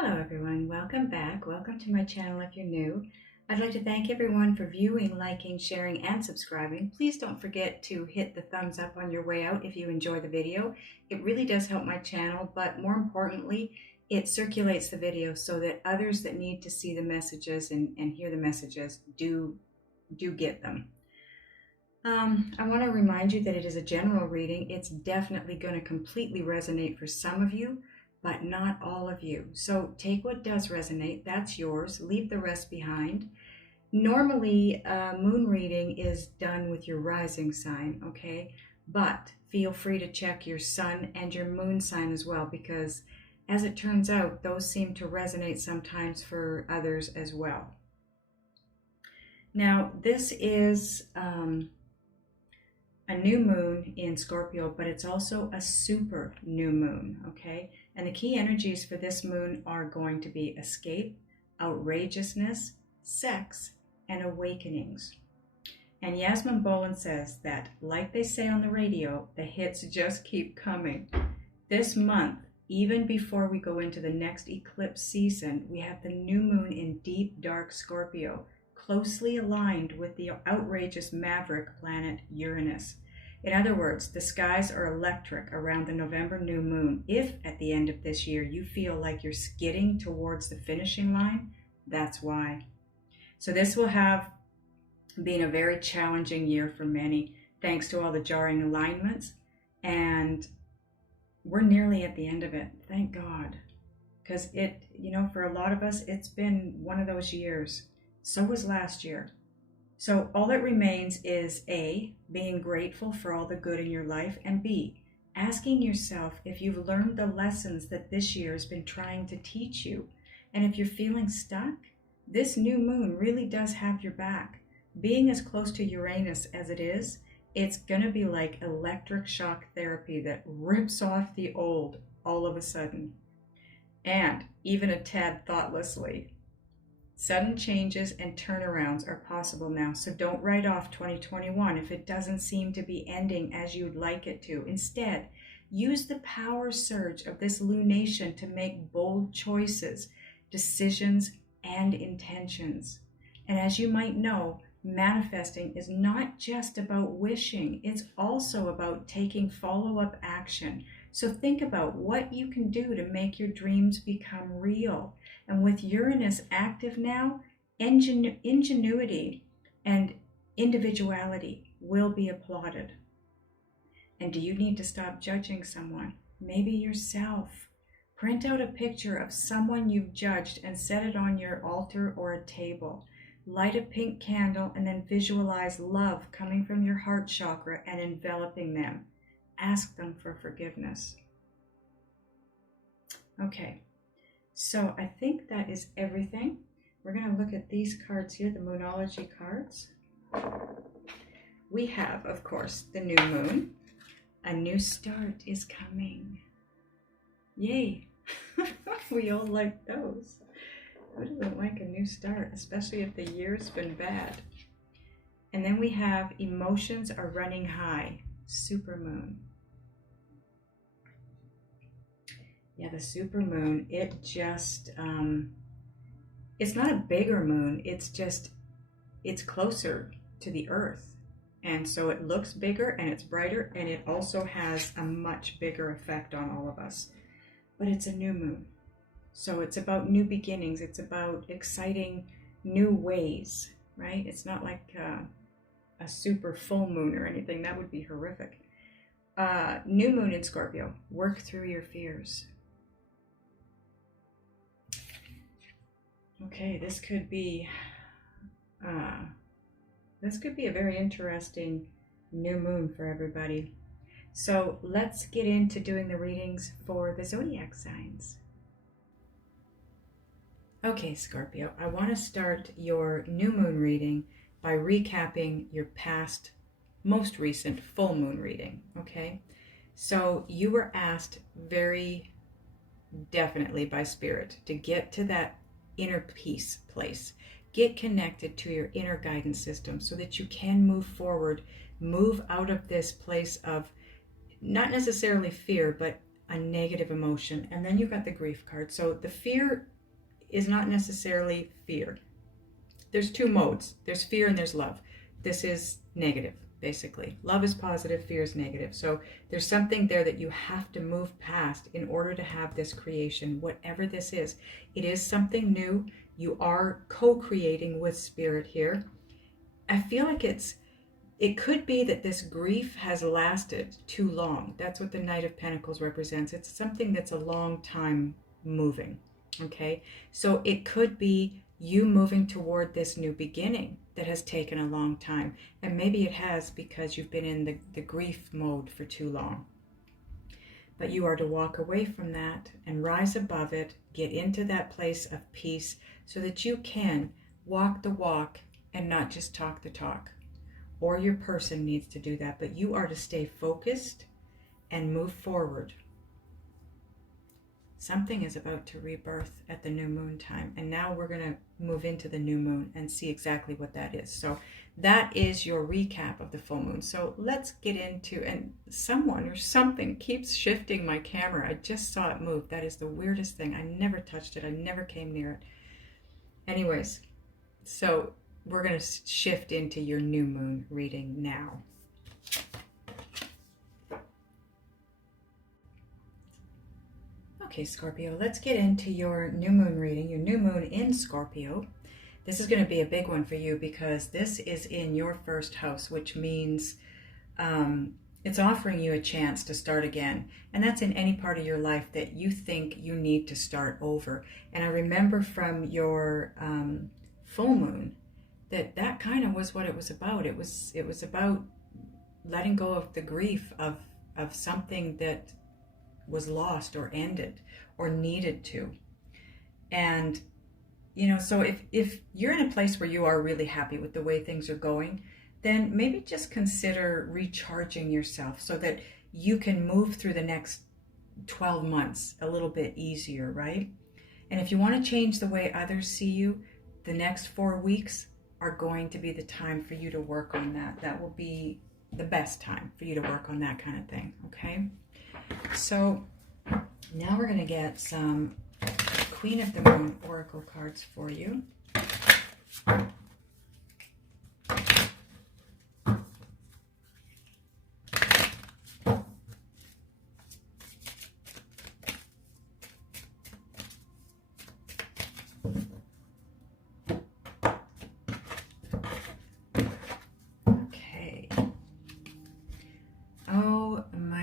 Hello everyone, welcome back. Welcome to my channel if you're new. I'd like to thank everyone for viewing, liking, sharing, and subscribing. Please don't forget to hit the thumbs up on your way out if you enjoy the video. It really does help my channel, but more importantly, it circulates the video so that others that need to see the messages and hear the messages do get them. I want to remind you that it is a general reading. It's definitely going to completely resonate for some of you, but not all of you. So take what does resonate, that's yours. Leave the rest behind. Normally, moon reading is done with your rising sign, okay? But feel free to check your sun and your moon sign as well, because as it turns out, those seem to resonate sometimes for others as well. Now, this is a new moon in Scorpio, but it's also a super new moon, okay? And the key energies for this moon are going to be escape, outrageousness, sex, and awakenings. And Yasmin Boland says that, like they say on the radio, the hits just keep coming. This month, even before we go into the next eclipse season, we have the new moon in deep, dark Scorpio, closely aligned with the outrageous maverick planet Uranus. In other words, the skies are electric around the November new moon. If at the end of this year you feel like you're skidding towards the finishing line, that's why. So this will have been a very challenging year for many, thanks to all the jarring alignments, and we're nearly at the end of it, thank God. Because for a lot of us, it's been one of those years. So was last year. So all that remains is A, being grateful for all the good in your life, and B, asking yourself if you've learned the lessons that this year has been trying to teach you. And if you're feeling stuck, this new moon really does have your back. Being as close to Uranus as it is, it's going to be like electric shock therapy that rips off the old all of a sudden. And even a tad thoughtlessly. Sudden changes and turnarounds are possible now, so don't write off 2021 if it doesn't seem to be ending as you'd like it to. Instead, use the power surge of this lunation to make bold choices, decisions, and intentions. And as you might know, manifesting is not just about wishing, it's also about taking follow-up action. So think about what you can do to make your dreams become real. And with Uranus active now, ingenuity and individuality will be applauded. And do you need to stop judging someone? Maybe yourself. Print out a picture of someone you've judged and set it on your altar or a table. Light a pink candle and then visualize love coming from your heart chakra and enveloping them. Ask them for forgiveness. Okay. So I think that is everything. We're going to look at these cards here, the Moonology cards. We have, of course, the new moon. A new start is coming. Yay. We all like those. Who doesn't like a new start, especially if the year's been bad? And then we have emotions are running high. Supermoon. Yeah, the supermoon, it just, it's not a bigger moon, it's closer to the earth. And so it looks bigger and it's brighter, and it also has a much bigger effect on all of us. But it's a new moon. So it's about new beginnings. It's about exciting new ways, right? It's not like a super full moon or anything. That would be horrific. New moon in Scorpio. Work through your fears. Okay, this could be a very interesting new moon for everybody. So let's get into doing the readings for the zodiac signs. Okay, Scorpio, I want to start your new moon reading by recapping your past, most recent full moon reading, okay? So you were asked very definitely by Spirit to get to that inner peace place. Get connected to your inner guidance system so that you can move forward, move out of this place of not necessarily fear, but a negative emotion. And then you've got the grief card. So the fear is not necessarily fear. There's two modes. There's fear and there's love. This is negative, basically. Love is positive, fear is negative. So there's something there that you have to move past in order to have this creation, whatever this is. It is something new. You are co-creating with spirit here. I feel like it could be that this grief has lasted too long. That's what the Knight of Pentacles represents. It's something that's a long time moving, okay? So it could be you moving toward this new beginning that has taken a long time. And maybe it has because you've been in the grief mode for too long. But you are to walk away from that and rise above it, get into that place of peace so that you can walk the walk and not just talk the talk. Or your person needs to do that, but you are to stay focused and move forward. Something is about to rebirth at the new moon time, and now we're going to move into the new moon and see exactly what that is. So that is your recap of the full moon. So let's get into, and someone or something keeps shifting my camera. I just saw it move. That is the weirdest thing. I never touched it. I never came near it. Anyways, so we're going to shift into your new moon reading now. Okay, Scorpio, let's get into your new moon reading, your new moon in Scorpio. This is going to be a big one for you because this is in your first house, which means it's offering you a chance to start again. And that's in any part of your life that you think you need to start over. And I remember from your full moon that kind of was what it was about. It was about letting go of the grief of something that was lost or ended or needed to. And so if you're in a place where you are really happy with the way things are going, then maybe just consider recharging yourself so that you can move through the next 12 months a little bit easier, right? And if you want to change the way others see you, the next 4 weeks are going to be the time for you to work on that. That will be the best time for you to work on that kind of thing, okay? So now we're going to get some Queen of the Moon Oracle cards for you.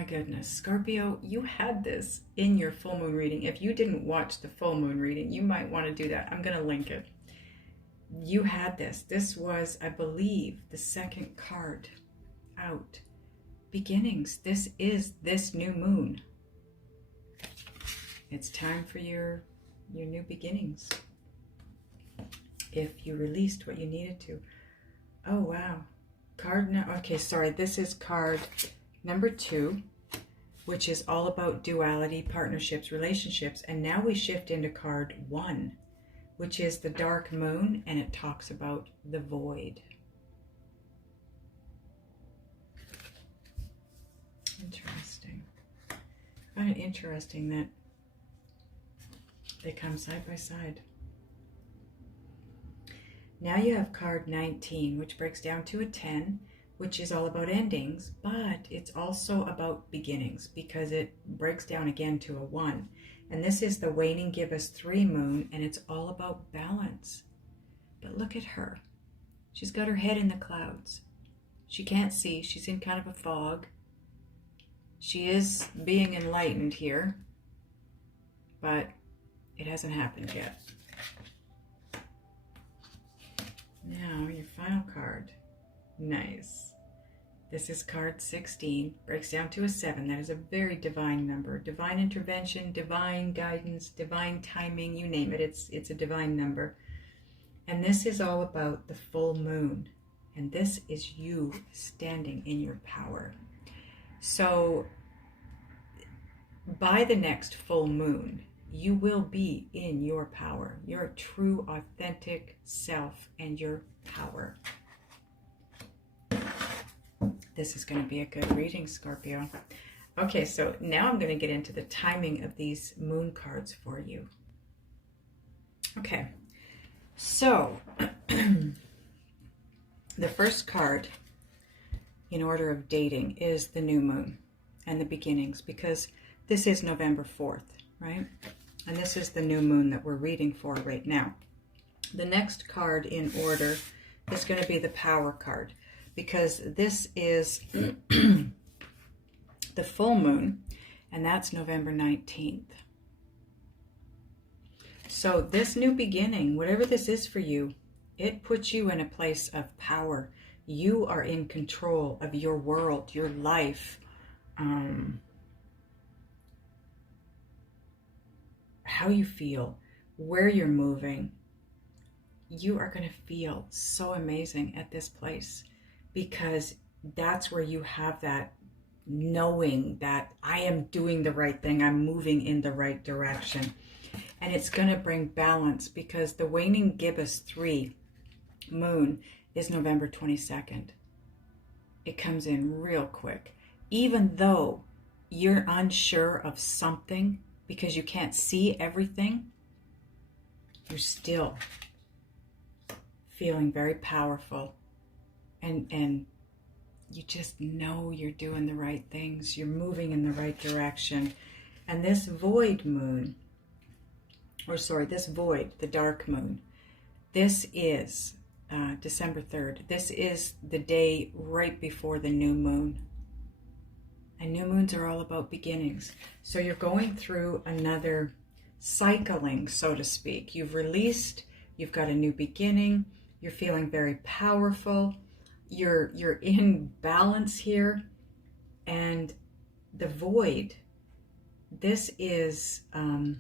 Goodness, Scorpio, you had this in your full moon reading. If you didn't watch the full moon reading, you might want to do that. I'm going to link it. You had this. This was, I believe, the second card out. Beginnings. This is this new moon. It's time for your new beginnings. If you released what you needed to. Oh, wow. Card now. Okay, sorry. This is card number 2. Which is all about duality, partnerships, relationships. And now we shift into card 1, which is the dark moon, and it talks about the void. Interesting. I find it interesting that they come side by side. Now you have card 19, which breaks down to a 10. Which is all about endings, but it's also about beginnings because it breaks down again to a 1. And this is the waning gibbous 3 moon, and it's all about balance. But look at her. She's got her head in the clouds. She can't see. She's in kind of a fog. She is being enlightened here, but it hasn't happened yet. Now, your final card. Nice. This is card 16, breaks down to a 7. That is a very divine number. Divine intervention, divine guidance, divine timing, you name it. It's a divine number. And this is all about the full moon. And this is you standing in your power. So by the next full moon, you will be in your power, your true, authentic self and your power. This is going to be a good reading, Scorpio. Okay, so now I'm going to get into the timing of these moon cards for you. Okay, so the first card in order of dating is the new moon and the beginnings, because this is November 4th, right? And this is the new moon that we're reading for right now. The next card in order is going to be the power card, because this is the full moon, and that's November 19th. So this new beginning, whatever this is for you, it puts you in a place of power. You are in control of your world, your life, how you feel, where you're moving. You are going to feel so amazing at this place, because that's where you have that knowing that I am doing the right thing, I'm moving in the right direction. And it's going to bring balance, because the waning gibbous 3 moon is November 22nd. It comes in real quick. Even though you're unsure of something because you can't see everything, you're still feeling very powerful, and you just know you're doing the right things, you're moving in the right direction. And this void moon, this void, the dark moon, this is December 3rd. This is the day right before the new moon. And new moons are all about beginnings. So you're going through another cycling, so to speak. You've released, you've got a new beginning, you're feeling very powerful, you're in balance here. And the void, this is, how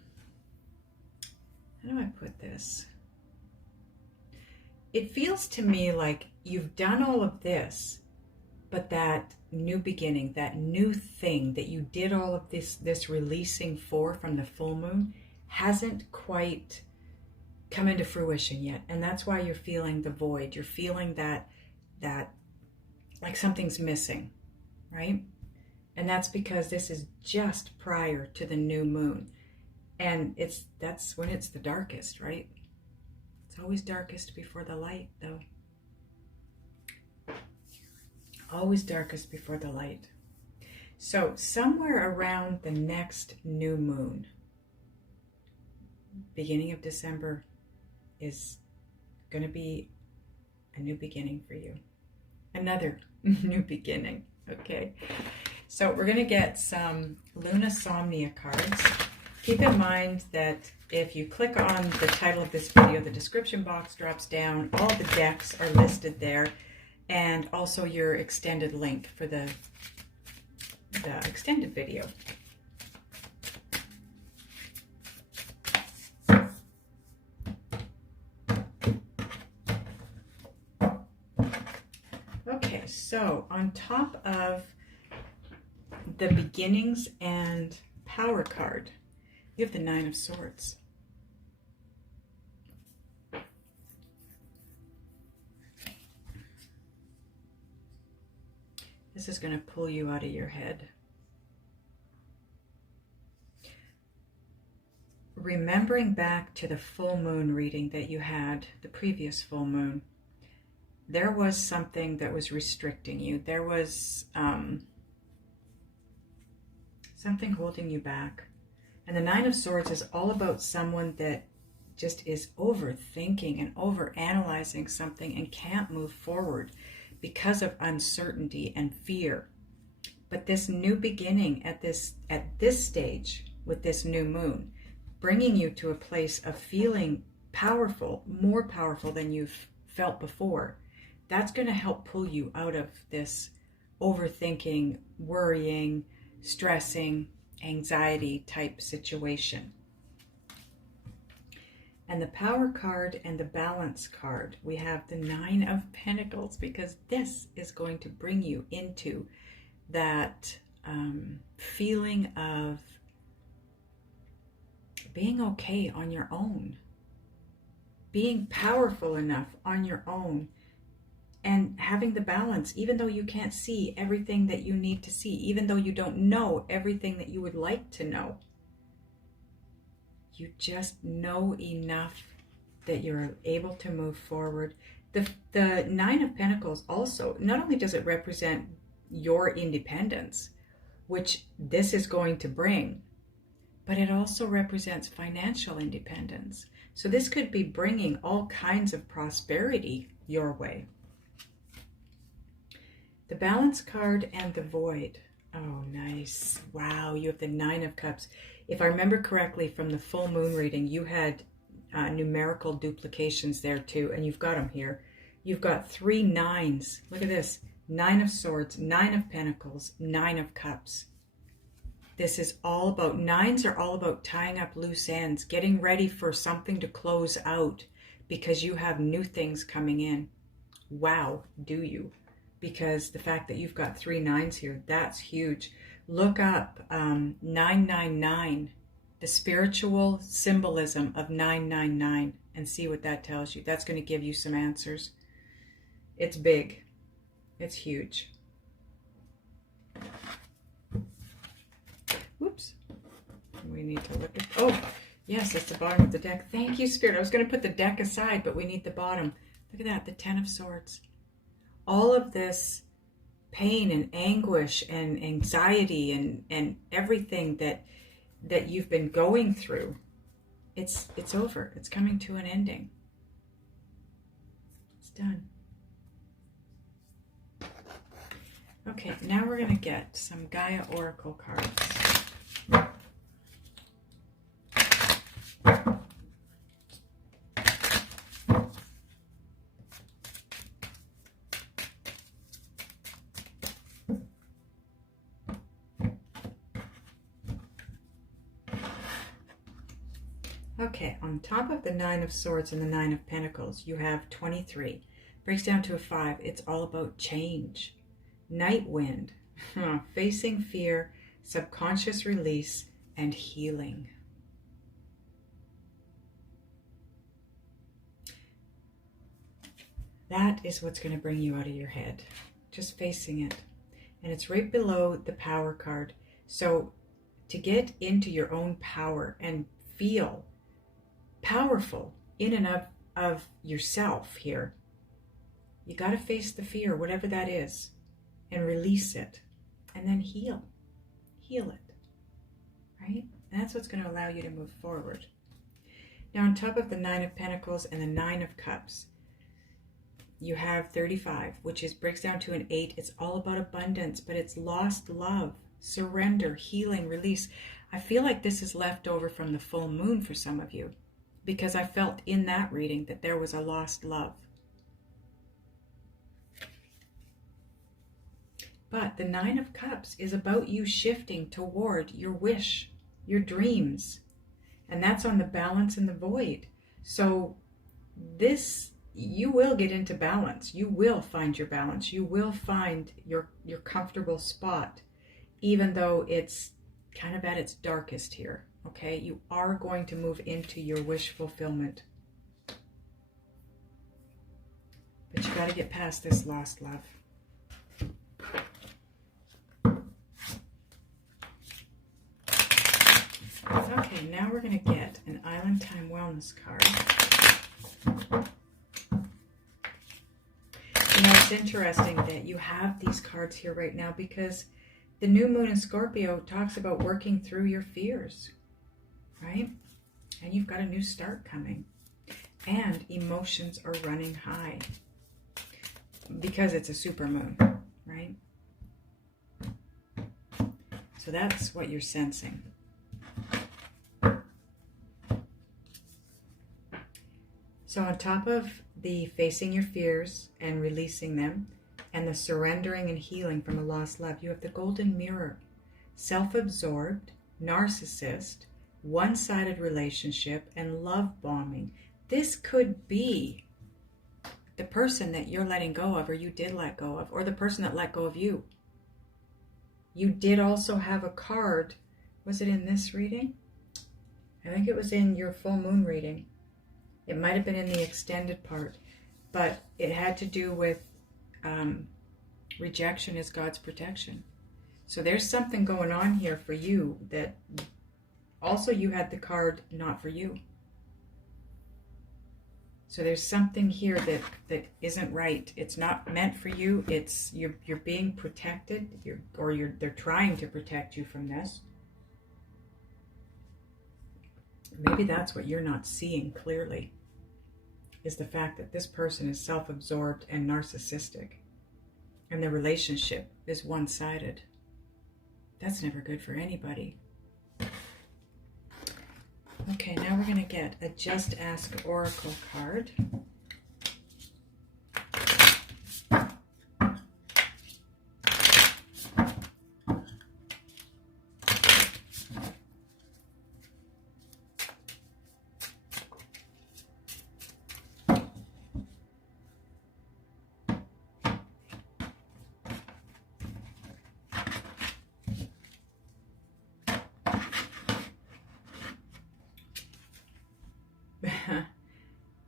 do I put this? It feels to me like you've done all of this, but that new beginning, that new thing that you did all of this releasing for from the full moon hasn't quite come into fruition yet. And that's why you're feeling the void. You're feeling that like something's missing, right? And that's because this is just prior to the new moon. And that's when it's the darkest, right? It's always darkest before the light, though. Always darkest before the light. So somewhere around the next new moon, beginning of December, is going to be a new beginning for you. Another new beginning, okay? So we're going to get some Lunasomnia cards. Keep in mind that if you click on the title of this video, the description box drops down. All the decks are listed there, and also your extended link for the extended video. Okay, so on top of the beginnings and power card, you have the 9 of Swords. This is going to pull you out of your head. Remembering back to the full moon reading that you had, the previous full moon, there was something that was restricting you. There was something holding you back. And the 9 of Swords is all about someone that just is overthinking and overanalyzing something and can't move forward because of uncertainty and fear. But this new beginning at this stage with this new moon, bringing you to a place of feeling powerful, more powerful than you've felt before, that's going to help pull you out of this overthinking, worrying, stressing, anxiety type situation. And the power card and the balance card, we have the 9 of Pentacles, because this is going to bring you into that feeling of being okay on your own, being powerful enough on your own, and having the balance, even though you can't see everything that you need to see, even though you don't know everything that you would like to know. You just know enough that you're able to move forward. The Nine of Pentacles also, not only does it represent your independence, which this is going to bring, but it also represents financial independence. So this could be bringing all kinds of prosperity your way. The Balance card and the Void. Oh, nice. Wow, you have the Nine of Cups. If I remember correctly from the full moon reading, you had numerical duplications there too, and you've got them here. You've got 3 nines. Look at this. 9 of Swords, 9 of Pentacles, 9 of Cups. This is all about, nines are all about tying up loose ends, getting ready for something to close out because you have new things coming in. Wow, do you? Because the fact that you've got 3 nines here, that's huge. Look up 999, the spiritual symbolism of 999, and see what that tells you. That's going to give you some answers. It's big. It's huge. Whoops. We need to look at... Oh, yes, that's the bottom of the deck. Thank you, Spirit. I was going to put the deck aside, but we need the bottom. Look at that, the 10 of Swords. All of this pain and anguish and anxiety and everything that you've been going through, it's over. It's coming to an ending. It's done. Okay, now we're going to get some Gaia Oracle cards. Okay, on top of the 9 of Swords and the 9 of Pentacles, you have 23. Breaks down to a 5. It's all about change. Night Wind, facing fear, subconscious release, and healing. That is what's going to bring you out of your head. Just facing it. And it's right below the Power card. So to get into your own power and feel powerful in and of yourself here, you got to face the fear, whatever that is, and release it, and then heal it, right? And that's what's going to allow you to move forward. Now, on top of the 9 of Pentacles and the 9 of Cups, you have 35, which breaks down to an 8. It's all about abundance, but it's lost love, surrender, healing, release. I feel like this is left over from the full moon for some of you, because I felt in that reading that there was a lost love. But the 9 of Cups is about you shifting toward your wish, your dreams. And that's on the Balance and the Void. So this, you will get into balance. You will find your balance. You will find your comfortable spot, even though it's kind of at its darkest here. Okay, you are going to move into your wish fulfillment. But you got to get past this lost love. Okay, now we're going to get an Island Time Wellness card. You know, it's interesting that you have these cards here right now because the new moon in Scorpio talks about working through your fears, right? And you've got a new start coming. And emotions are running high because it's a super moon, right? So that's what you're sensing. So on top of the facing your fears and releasing them, and the surrendering and healing from a lost love, you have the Golden Mirror, self-absorbed, narcissist, one-sided relationship, and love bombing. This could be the person that you're letting go of, or you did let go of, or the person that let go of you. You did also have a card. Was it in this reading? I think it was in your full moon reading. It might have been in the extended part, but it had to do with rejection is God's protection. So there's something going on here for you that also you had the card not for you. So there's something here that isn't right. It's not meant for you. It's you're being protected. They're trying to protect you from this. Maybe that's what you're not seeing clearly, is the fact that this person is self-absorbed and narcissistic, and the relationship is one-sided. That's never good for anybody. Okay, now we're going to get a Just Ask Oracle card.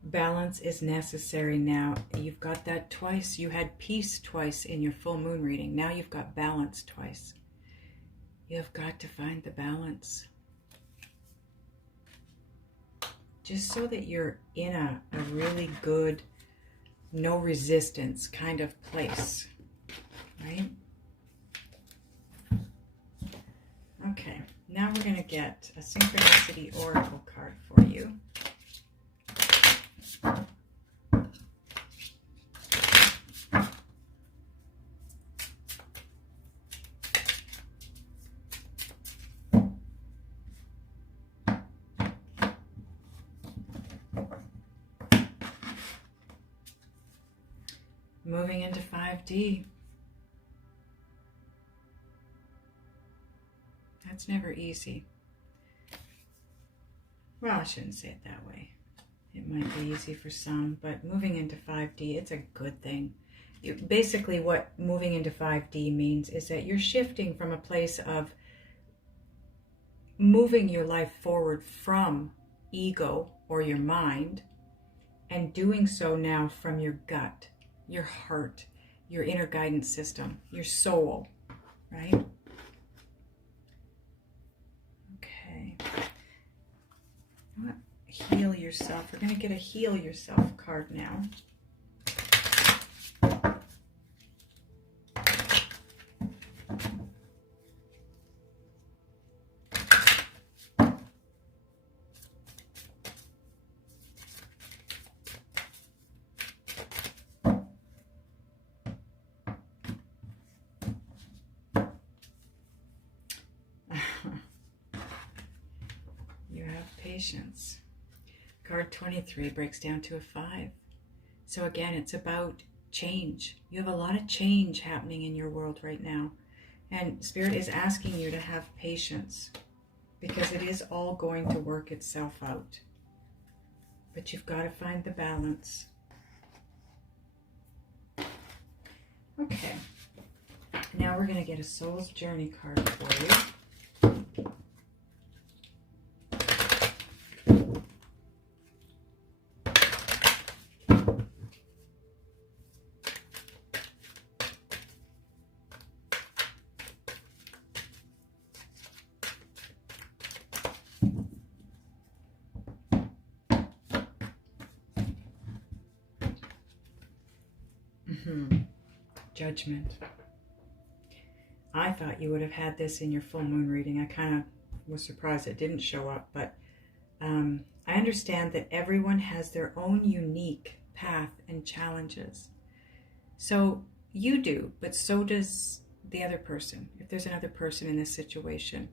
Balance is necessary now. You've got that twice. You had peace twice in your full moon reading. Now you've got balance twice. You've got to find the balance. Just so that you're in a really good, no resistance kind of place. Right? Okay. Now we're going to get a Synchronicity Oracle card for you. Moving into 5D. That's never easy. Well, I shouldn't say it that way. It might be easy for some, but moving into 5D, it's a good thing. Basically, what moving into 5D means is that you're shifting from a place of moving your life forward from ego or your mind, and doing so now from your gut, your heart, your inner guidance system, your soul, right? Okay. Heal yourself. We're going to get a Heal Yourself card now. You have patience. Card 23 breaks down to a 5. So again, it's about change. You have a lot of change happening in your world right now. And Spirit is asking you to have patience, because it is all going to work itself out. But you've got to find the balance. Okay. Now we're going to get a Soul's Journey card for you. Judgment. I thought you would have had this in your full moon reading. I kind of was surprised it didn't show up, but I understand that everyone has their own unique path and challenges. So you do, but so does the other person, if there's another person in this situation.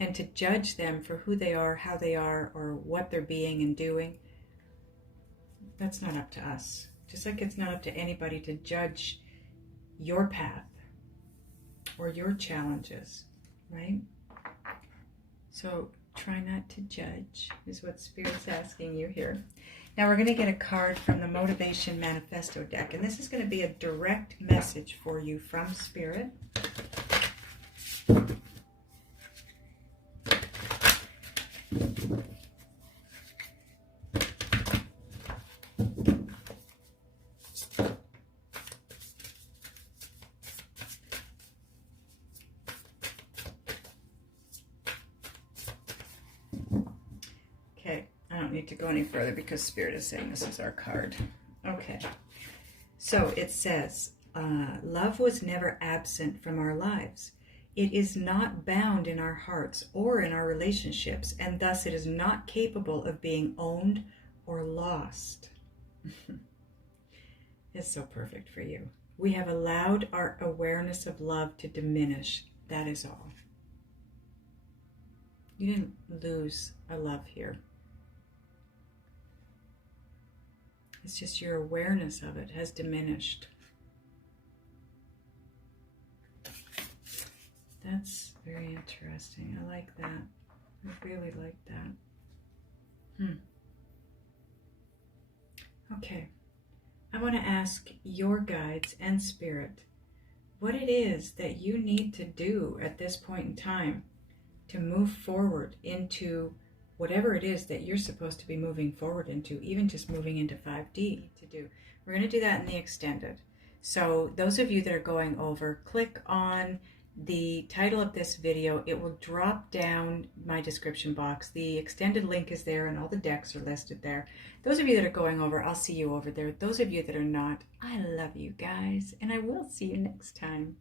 And to judge them for who they are, how they are, or what they're being and doing, that's not up to us. Just like it's not up to anybody to judge your path or your challenges, right? So try not to judge is what Spirit's asking you here. Now we're going to get a card from the Motivation Manifesto deck, and this is going to be a direct message for you from Spirit. don't need to go any further because Spirit is saying this is our card. Okay. So it says, love was never absent from our lives. It is not bound in our hearts or in our relationships, and thus it is not capable of being owned or lost. It's so perfect for you. We have allowed our awareness of love to diminish. That is all. You didn't lose a love here. It's just your awareness of it has diminished. That's very interesting. I like that. I really like that. Okay. I want to ask your guides and Spirit what it is that you need to do at this point in time to move forward into whatever it is that you're supposed to be moving forward into, even just moving into 5D to do. We're going to do that in the extended. So those of you that are going over, click on the title of this video. It will drop down my description box. The extended link is there and all the decks are listed there. Those of you that are going over, I'll see you over there. Those of you that are not, I love you guys, and I will see you next time.